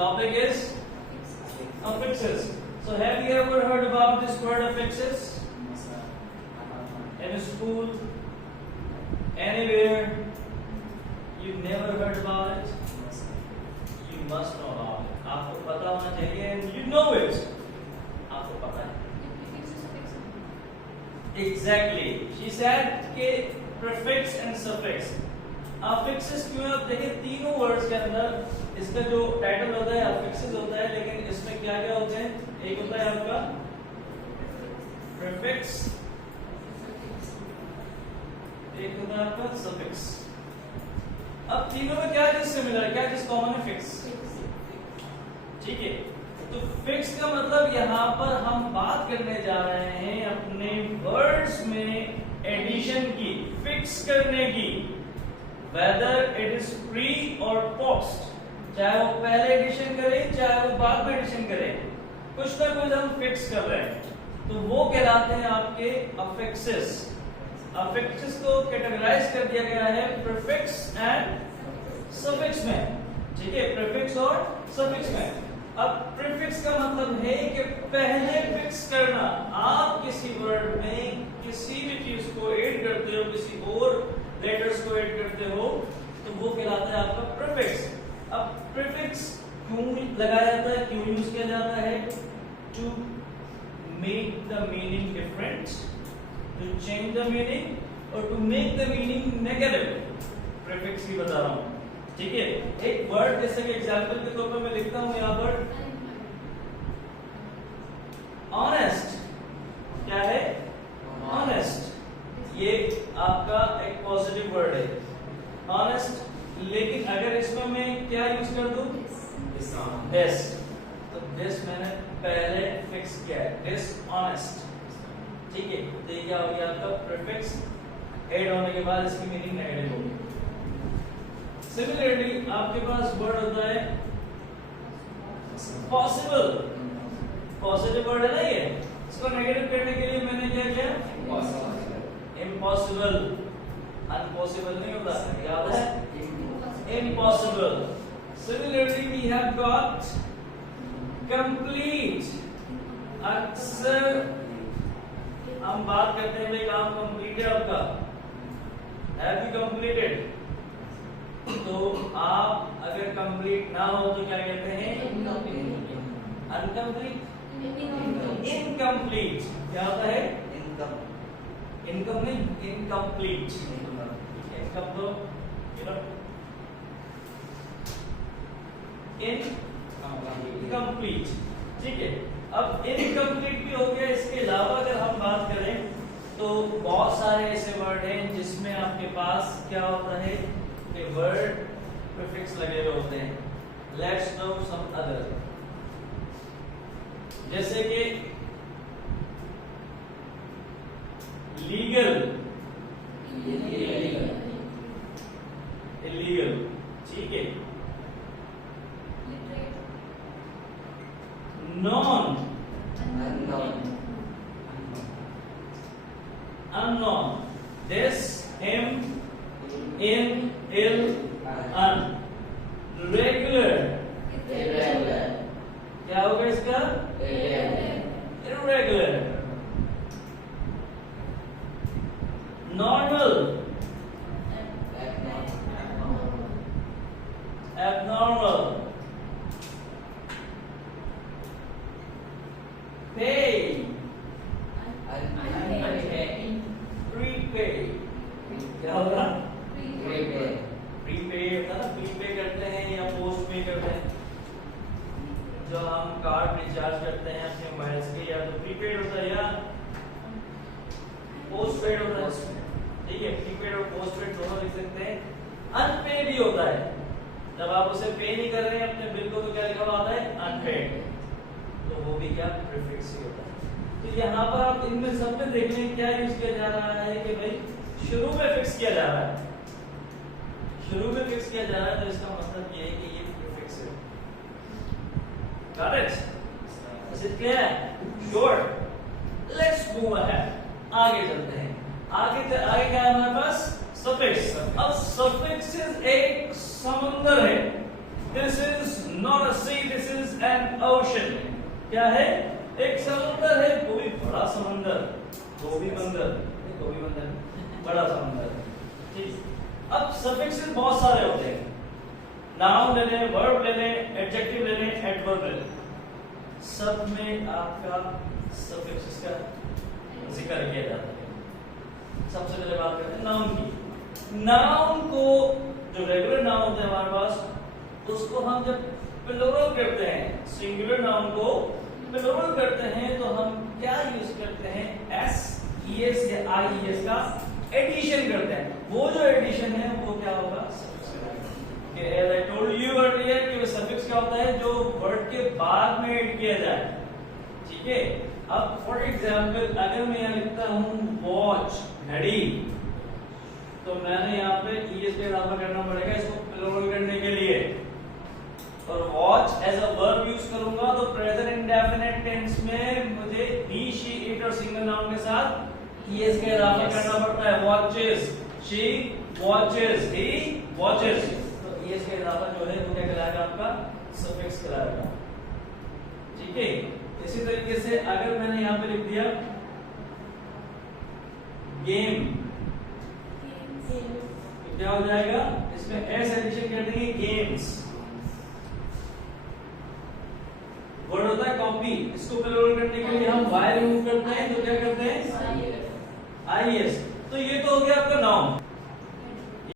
topic is affixes. So have you ever heard about this word affixes? In school, anywhere? You never heard about it? You must know about it. आपको पता होना चाहिए, and you know it. आपको पता है? Exactly. She said कि prefix and suffix. Affixes क्यों है? आप देखिए तीनों वर्ड्स के अंदर इसका जो टाइटल होता है affixes होता है, लेकिन इसमें क्या क्या होते हैं? एक होता है आपका prefix, एक होता है आपका suffix. अब तीनों में क्या चीज सिमिलर है, क्या चीज कॉमन है? फिक्स. ठीक है, तो फिक्स का मतलब यहाँ पर हम बात करने जा रहे हैं अपने वर्ड्स में एडिशन की, फिक्स करने की. वेदर इट इज प्री और पोस्ट, चाहे वो पहले एडिशन करें चाहे वो बाद में एडिशन करें, कुछ ना कुछ हम फिक्स कर रहे हैं, तो वो कहलाते हैं आपके अफिक्सेस. अफिक्सेस को कैटेगराइज कर दिया गया है प्रीफिक्स एंड सफिक्स में. ठीक है, प्रीफिक्स और सफिक्स में. अब प्रीफिक्स का मतलब है कि पहले फिक्स करना. आप किसी वर्ड में किसी भी चीज को ऐड करते हो, किसी और लेटर्स को ऐड करते हो, तो वो कहलाता है आपका प्रीफिक्स. अब प्रीफिक्स क्यों लगाया जाता है, क्यों यूज किया जाता है? To make the meaning different, to change the meaning or to make the meaning negative. Prefix ही बता रहा हूँ. ठीक है, एक वर्ड जैसे कि एग्जांपल के तौर पर मैं लिखता हूँ यहाँ पर ऑनेस्ट. क्या है? ऑनेस्ट. ये आपका एक पॉजिटिव वर्ड है ऑनेस्ट, लेकिन अगर इसमें मैं क्या यूज कर दूं? दिस. तो दिस मैंने पहले फिक्स किया है, डिसऑनेस्ट. ठीक है, तो ये क्या हो गया आपका प्रीफिक्स. ऐड होने के बाद इसकी मीनिंग नेगेटिव होगी. सिमिलरली आपके पास वर्ड होता है पॉसिबल. पॉजिटिव वर्ड है ना ये, इसको नेगेटिव करने के लिए मैंने क्या किया? इम्पॉसिबल. अनपॉसिबल नहीं होता, याद है? Impossible. Similarly we have got complete. अक्सर हम बात करते हैं भाई काम कंप्लीट है आपका, हैव यू कंप्लीटेड. तो आप अगर कंप्लीट ना हो तो क्या कहते हैं? अनकंप्लीट. इनकम्प्लीट. क्या होता है? इनकम नहीं, इनकम्प्लीट. इनकम तो इनकम्प्लीट. ठीक है, अब इनकम्प्लीट भी हो गया. इसके अलावा अगर हम बात करें तो बहुत सारे ऐसे वर्ड हैं जिसमें आपके पास क्या होता है कि वर्ड प्रीफिक्स लगे हुए होते हैं. Let's know some other. जैसे कि लीगल, इलीगल. ठीक है, non, unknown. This, him, in, ill, un. Regular. क्या होगा इसका? Irregular. Normal. Abnormal. Pay. Prepay. क्या होगा? प्रीपे. प्रीपे होता है ना, प्रीपे करते हैं या पोस्ट पे करते हैं. जो हम कार्ड रिचार्ज करते हैं अपने मोबाइल के, या तो प्रीपेड होता है या पोस्ट पेड होता है. ठीक है, प्रीपेड और पोस्ट पेड दोनों लिख सकते हैं. अनपेड भी होता है, जब आप उसे पे नहीं कर रहे हैं अपने बिल को, तो क्या लिखा हुआ आता है? अनपेड. तो वो भी क्या? प्रीफिक्स ही होता है. तो यहाँ पर आप इनमें सब में देख लें क्या यूज किया जा रहा है कि भाई शुरू में फिक्स किया जा रहा है. शुरू में फिक्स किया जा रहा है, तो इसका मतलब ये है कि ये प्रीफिक्स है. Got it? Is it clear? Sure. Let's move ahead. आगे चलते हैं. आगे क्या है हमारे पास? सफिक्स. अब सफिक्स एक समंदर है. This is not a sea, this is an ocean. क्या है? एक समुद्र है, वो भी बड़ा समंदर, गोभी बंदर, गोभी बंदर, बड़ा समंदर। ठीक। अब सफिक्सेस बहुत सारे होते हैं, नाउन ले लें, वर्ब ले लें, एडजेक्टिव ले लें, एडवर्ब ले लें, सब में आपका सफिक्सेस का जिक्र किया जाता है। सबसे पहले बात करते हैं नाउन की। नाउन को, जो रेगुलर नाउन होते हैं हमारे पास, उसको हम जब प्लूरल करते हैं, सिंगुलर नाउन को प्लूरल करते हैं, तो हम क्या यूज करते हैं? एस, ईएस या आईईएस का एडिशन करते हैं। वो जो एडिशन है वो क्या होगा? सफिक्स कहलाएगा। As I told you earlier कि सफिक्स क्या होता है? जो वर्ड के बाद में ऐड किया जाए। ठीक है। अब फॉर एग्जांपल अगर मैं यहाँ लिखता हूँ वॉच, घड़ी, तो मैंने यहाँ पे ईएस पे इजाफा करना पड़ेगा इसको प्लूरल करने के लिए। और watch as a verb use करूंगा तो प्रेजेंट इंडेफिनिट टेंस में मुझे ही, शी, इट और सिंगल नाउन के साथ ईएस का इजाफा करना पड़ता है। Watches, she watches, he watches, तो ईएस का इजाफा जो है वो क्या कहलाएगा? आपका सफिक्स कहलाएगा। ठीक है। इसी तरीके से अगर मैंने यहाँ पे लिख दिया गेम, तो क्या हो जाएगा? इसमें एस एडिशन कर देंगे, गेम्स। वर्ड होता है कॉपी, इसको प्लूरल करने के लिए हम वाई रिमूव करते हैं, तो क्या करते हैं? आईएस। तो ये तो हो गया आपका नाउन।